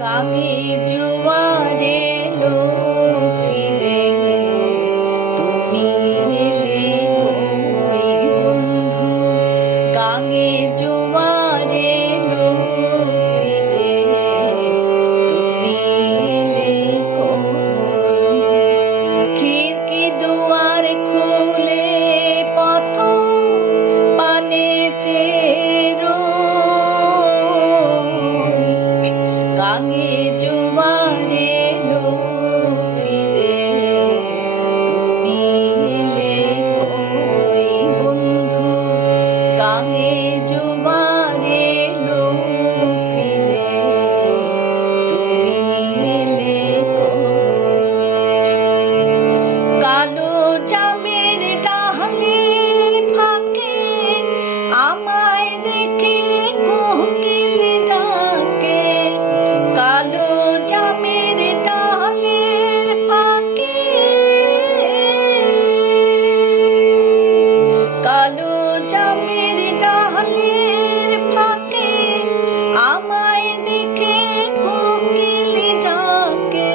কাকে জোয়ারে লো ফিরে তুমি এলে কই বন্ধু, কাকে জোয়ারে লো ফিরে তুমি এলে কই। খিড়কি দুয়ার খুলে পথ পানে চেরো, কাকে জোয়ারে লো ফিরে তুমি এলে কই বন্ধু, কাকে জোয়ারে লো ফিরে তুমি এলে কই। কালো জামের ডালের ফাঁকে আমায় দেখে কোকিল ডাকে, কালো জামের ডালের ফাঁকে, কালো জামের ডালের ফাঁকে আমায় দেখে কোকিল ডাকে।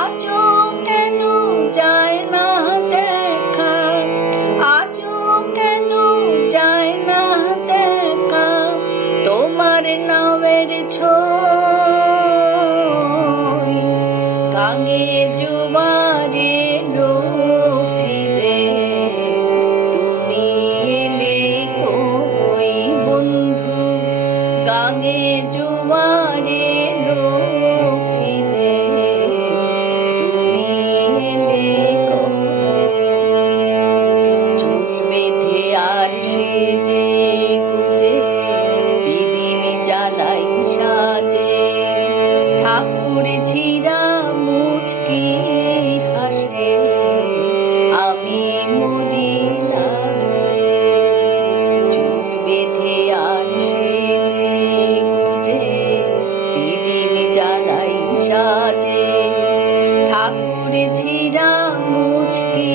আজও কেন যায় না দেখা, আজও কেন যায় না দেখা তোমার নামের ছোঁয়। কাকে জোয়ারে লো ফিরে তুমি এলে কই বন্ধু, কাকে জোয়ারে লো ফিরে তুমি এলে কই। চুল বেঁধে আর সেজে গুজে বিদিন জ্বালাই সাজে, ঠাকুর ঝিরা মুচকি হাসে আমি মরিলাম যে। চুল বেঁধে আর সেজে গুজে বিদিন জ্বালাই সাজে, ঠাকুর ঝিরা মুচকি